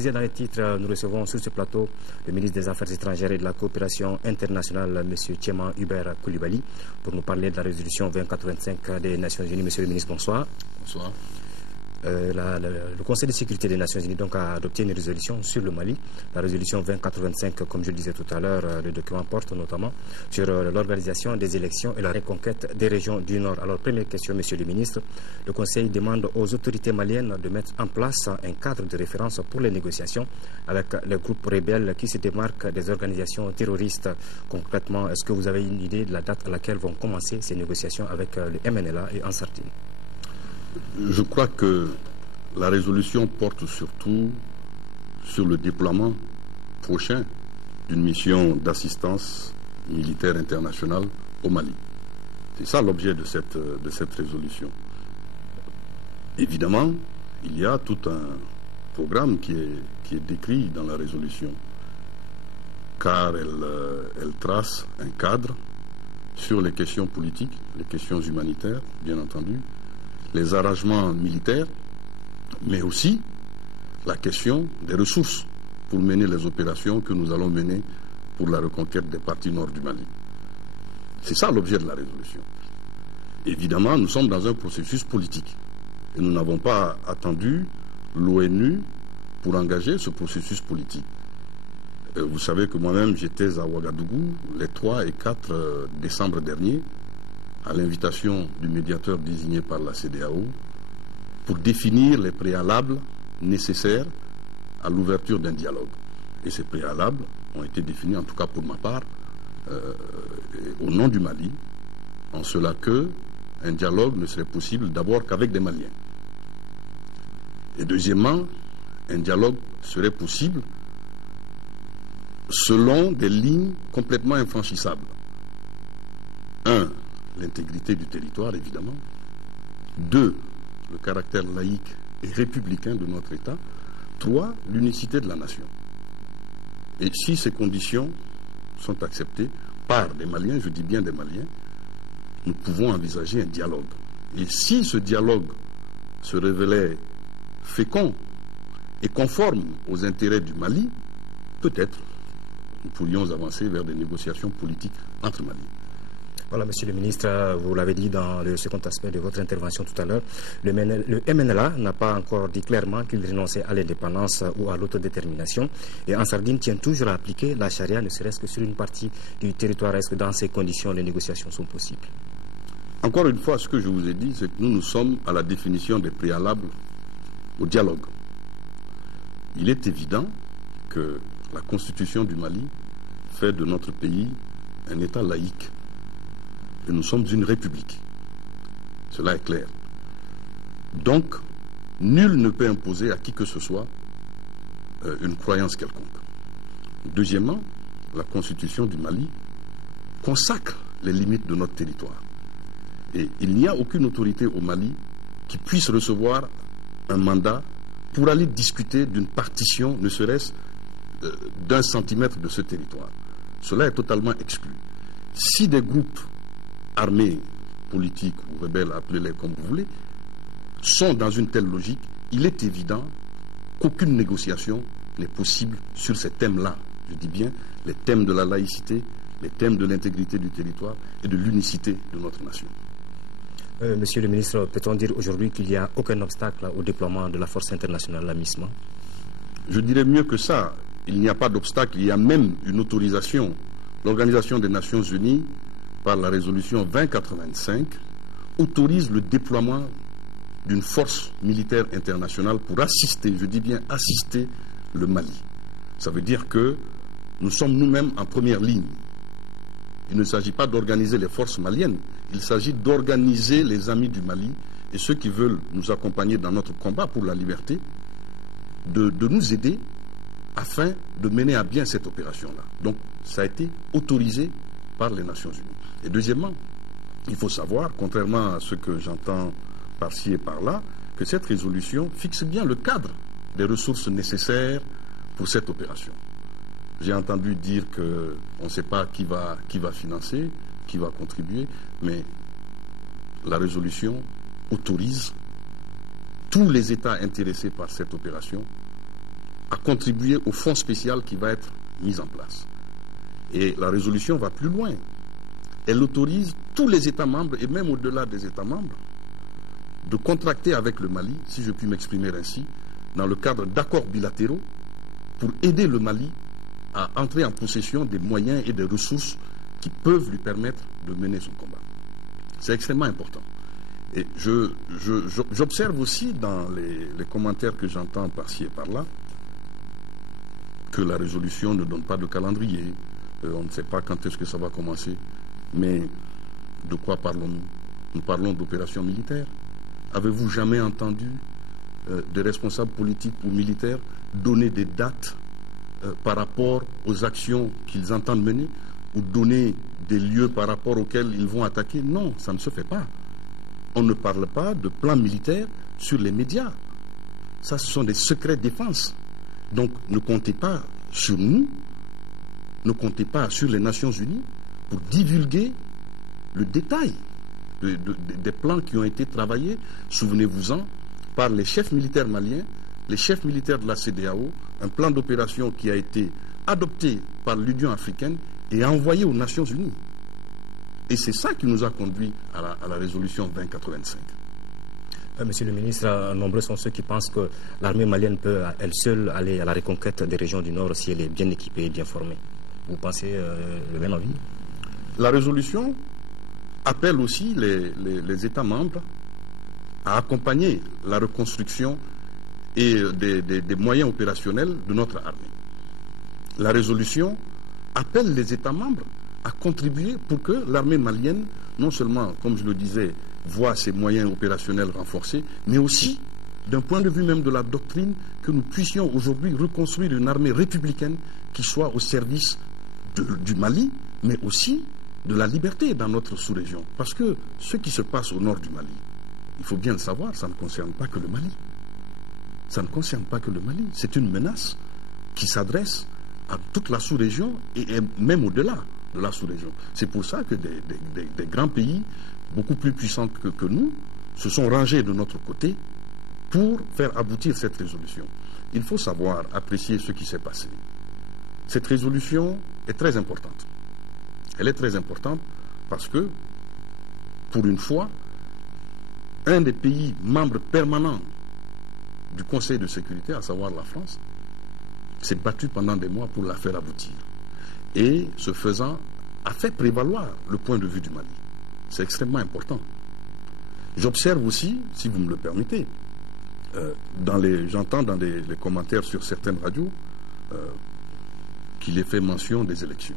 disais dans les titres, nous recevons sur ce plateau le ministre des Affaires étrangères et de la coopération internationale, M. Thiéman Hubert Coulibaly, pour nous parler de la résolution 2085 des Nations Unies. Monsieur le ministre, bonsoir. Bonsoir. Le Conseil de sécurité des Nations Unies donc, a adopté une résolution sur le Mali. La résolution 2085, comme je le disais tout à l'heure, le document porte notamment sur l'organisation des élections et la reconquête des régions du Nord. Alors, première question, Monsieur le ministre. Le Conseil demande aux autorités maliennes de mettre en place un cadre de référence pour les négociations avec les groupes rebelles qui se démarquent des organisations terroristes. Concrètement, est-ce que vous avez une idée de la date à laquelle vont commencer ces négociations avec le MNLA et Ansar Dine? Je crois que la résolution porte surtout sur le déploiement prochain d'une mission d'assistance militaire internationale au Mali. C'est ça l'objet de cette résolution. Évidemment, il y a tout un programme qui est décrit dans la résolution, car elle trace un cadre sur les questions politiques, les questions humanitaires, bien entendu, les arrangements militaires, mais aussi la question des ressources pour mener les opérations que nous allons mener pour la reconquête des parties nord du Mali. C'est ça l'objet de la résolution. Évidemment, nous sommes dans un processus politique et nous n'avons pas attendu l'ONU pour engager ce processus politique. Vous savez que moi-même, j'étais à Ouagadougou les 3 et 4 décembre dernier, à l'invitation du médiateur désigné par la CEDEAO, pour définir les préalables nécessaires à l'ouverture d'un dialogue. Et ces préalables ont été définis, en tout cas pour ma part, au nom du Mali, en cela que un dialogue ne serait possible d'abord qu'avec des Maliens. Et deuxièmement, un dialogue serait possible selon des lignes complètement infranchissables. 1. L'intégrité du territoire, évidemment. 2. Le caractère laïque et républicain de notre État. 3. L'unicité de la nation. Et si ces conditions sont acceptées par des Maliens, je dis bien des Maliens, nous pouvons envisager un dialogue. Et si ce dialogue se révélait fécond et conforme aux intérêts du Mali, peut-être nous pourrions avancer vers des négociations politiques entre Mali. Voilà, Monsieur le ministre, vous l'avez dit dans le second aspect de votre intervention tout à l'heure, le MNLA n'a pas encore dit clairement qu'il renonçait à l'indépendance ou à l'autodétermination. Et Ansar Dine tient toujours à appliquer la charia, ne serait-ce que sur une partie du territoire. Est-ce que dans ces conditions, les négociations sont possibles? Encore une fois, ce que je vous ai dit, c'est que nous sommes à la définition des préalables au dialogue. Il est évident que la constitution du Mali fait de notre pays un État laïque. Et nous sommes une république. Cela est clair. Donc, nul ne peut imposer à qui que ce soit une croyance quelconque. Deuxièmement, la constitution du Mali consacre les limites de notre territoire. Et il n'y a aucune autorité au Mali qui puisse recevoir un mandat pour aller discuter d'une partition, ne serait-ce d'un centimètre de ce territoire. Cela est totalement exclu. Si des groupes armés, politiques ou rebelles, appelez-les comme vous voulez, sont dans une telle logique, il est évident qu'aucune négociation n'est possible sur ces thèmes-là. Je dis bien les thèmes de la laïcité, les thèmes de l'intégrité du territoire et de l'unicité de notre nation. Monsieur le ministre, peut-on dire aujourd'hui qu'il n'y a aucun obstacle au déploiement de la force internationale, la MISMA? Je dirais mieux que ça. Il n'y a pas d'obstacle, il y a même une autorisation. L'Organisation des Nations Unies, par la résolution 2085, autorise le déploiement d'une force militaire internationale pour assister, je dis bien assister, le Mali. Ça veut dire que nous sommes nous-mêmes en première ligne. Il ne s'agit pas d'organiser les forces maliennes, il s'agit d'organiser les amis du Mali et ceux qui veulent nous accompagner dans notre combat pour la liberté, de nous aider afin de mener à bien cette opération-là. Donc, ça a été autorisé par les Nations Unies. Et deuxièmement, il faut savoir, contrairement à ce que j'entends par-ci et par-là, que cette résolution fixe bien le cadre des ressources nécessaires pour cette opération. J'ai entendu dire qu'on ne sait pas qui va financer, qui va contribuer, mais la résolution autorise tous les États intéressés par cette opération à contribuer au fonds spécial qui va être mis en place. Et la résolution va plus loin. Elle autorise tous les États membres, et même au-delà des États membres, de contracter avec le Mali, si je puis m'exprimer ainsi, dans le cadre d'accords bilatéraux, pour aider le Mali à entrer en possession des moyens et des ressources qui peuvent lui permettre de mener son combat. C'est extrêmement important. Et j'observe aussi dans les commentaires que j'entends par-ci et par-là que la résolution ne donne pas de calendrier. On ne sait pas quand est-ce que ça va commencer. Mais de quoi parlons-nous? Nous parlons d'opérations militaires. Avez-vous jamais entendu des responsables politiques ou militaires donner des dates par rapport aux actions qu'ils entendent mener ou donner des lieux par rapport auxquels ils vont attaquer? Non, ça ne se fait pas. On ne parle pas de plan militaire sur les médias. Ça, ce sont des secrets de défense. Donc, ne comptez pas sur nous, ne comptez pas sur les Nations Unies pour divulguer le détail des plans qui ont été travaillés, souvenez-vous-en, par les chefs militaires maliens, les chefs militaires de la CEDEAO, un plan d'opération qui a été adopté par l'Union africaine et envoyé aux Nations Unies. Et c'est ça qui nous a conduit à la résolution 2085. Monsieur le ministre, nombreux sont ceux qui pensent que l'armée malienne peut, elle seule, aller à la reconquête des régions du Nord si elle est bien équipée et bien formée. Vous pensez le même avis? La résolution appelle aussi les États membres à accompagner la reconstruction et des moyens opérationnels de notre armée. La résolution appelle les États membres à contribuer pour que l'armée malienne, non seulement, comme je le disais, voit ses moyens opérationnels renforcés, mais aussi, d'un point de vue même de la doctrine, que nous puissions aujourd'hui reconstruire une armée républicaine qui soit au service du Mali, mais aussi de la liberté dans notre sous-région. Parce que ce qui se passe au nord du Mali, il faut bien le savoir, ça ne concerne pas que le Mali. Ça ne concerne pas que le Mali. C'est une menace qui s'adresse à toute la sous-région et même au-delà de la sous-région. C'est pour ça que des grands pays, beaucoup plus puissants que nous, se sont rangés de notre côté pour faire aboutir cette résolution. Il faut savoir apprécier ce qui s'est passé. Cette résolution est très importante. Elle est très importante parce que, pour une fois, un des pays membres permanents du Conseil de sécurité, à savoir la France, s'est battu pendant des mois pour la faire aboutir. Et, ce faisant, a fait prévaloir le point de vue du Mali. C'est extrêmement important. J'observe aussi, si vous me le permettez, j'entends dans les commentaires sur certaines radios qu'il est fait mention des élections.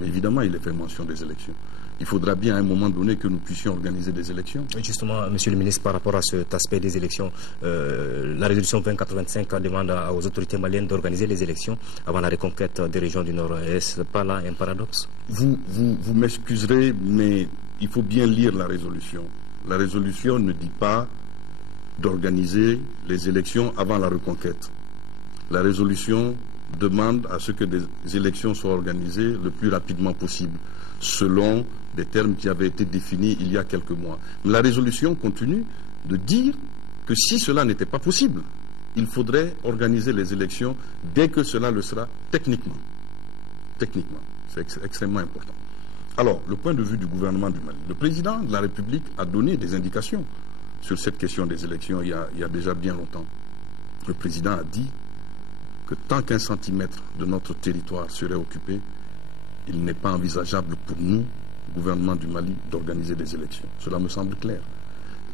Mais évidemment, il est fait mention des élections. Il faudra bien à un moment donné que nous puissions organiser des élections. Justement, Monsieur le ministre, par rapport à cet aspect des élections, la résolution 2085 demande aux autorités maliennes d'organiser les élections avant la reconquête des régions du Nord. Est-ce pas là un paradoxe? Vous m'excuserez, mais il faut bien lire la résolution. La résolution ne dit pas d'organiser les élections avant la reconquête. La résolution demande à ce que des élections soient organisées le plus rapidement possible, selon des termes qui avaient été définis il y a quelques mois. Mais la résolution continue de dire que si cela n'était pas possible, il faudrait organiser les élections dès que cela le sera techniquement. Techniquement, c'est extrêmement important. Alors, le point de vue du gouvernement du Mali. Le président de la République a donné des indications sur cette question des élections il y a déjà bien longtemps. Le président a dit que tant qu'un centimètre de notre territoire serait occupé, il n'est pas envisageable pour nous, gouvernement du Mali, d'organiser des élections. Cela me semble clair.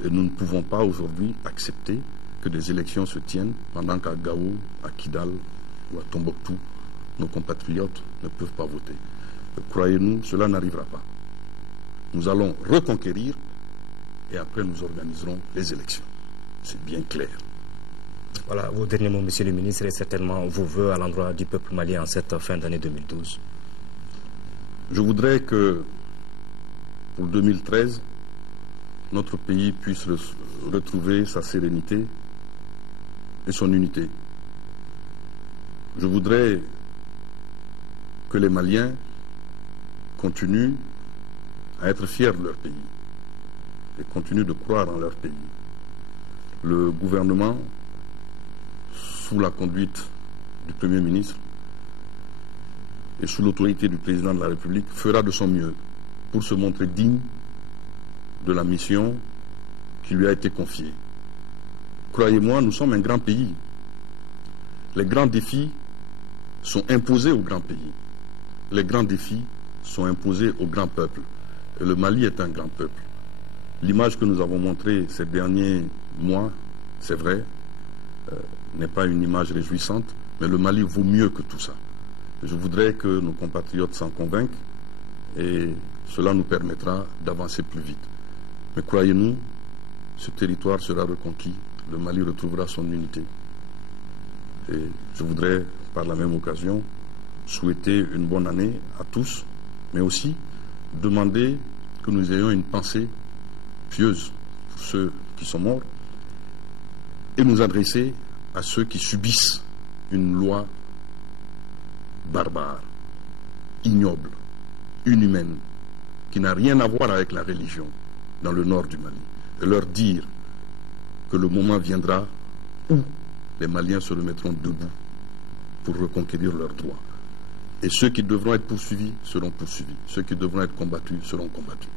Et nous ne pouvons pas aujourd'hui accepter que des élections se tiennent pendant qu'à Gao, à Kidal ou à Tombouctou, nos compatriotes ne peuvent pas voter. Croyez-nous, cela n'arrivera pas. Nous allons reconquérir et après nous organiserons les élections. C'est bien clair. Voilà, vos derniers mots, Monsieur le ministre, et certainement vos voeux à l'endroit du peuple malien en cette fin d'année 2012. Je voudrais que pour 2013, notre pays puisse retrouver sa sérénité et son unité. Je voudrais que les Maliens continuent à être fiers de leur pays et continuent de croire en leur pays. Le gouvernement, sous la conduite du Premier ministre et sous l'autorité du Président de la République, fera de son mieux pour se montrer digne de la mission qui lui a été confiée. Croyez-moi, nous sommes un grand pays. Les grands défis sont imposés aux grands pays. Les grands défis sont imposés aux grands peuples. Et le Mali est un grand peuple. L'image que nous avons montrée ces derniers mois, c'est vrai, n'est pas une image réjouissante, mais le Mali vaut mieux que tout ça. Je voudrais que nos compatriotes s'en convainquent et cela nous permettra d'avancer plus vite. Mais croyez-nous, ce territoire sera reconquis, le Mali retrouvera son unité. Et je voudrais, par la même occasion, souhaiter une bonne année à tous, mais aussi demander que nous ayons une pensée pieuse pour ceux qui sont morts et nous adresser à ceux qui subissent une loi barbare, ignoble, inhumaine, qui n'a rien à voir avec la religion dans le nord du Mali, et leur dire que le moment viendra où les Maliens se remettront debout pour reconquérir leurs droits. Et ceux qui devront être poursuivis seront poursuivis. Ceux qui devront être combattus seront combattus.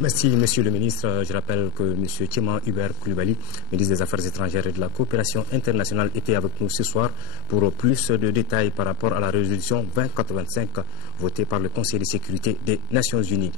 Merci, Monsieur le Ministre. Je rappelle que M. Tchema Hubert Coulibaly, ministre des Affaires étrangères et de la coopération internationale, était avec nous ce soir pour plus de détails par rapport à la résolution 2085 votée par le Conseil de sécurité des Nations Unies.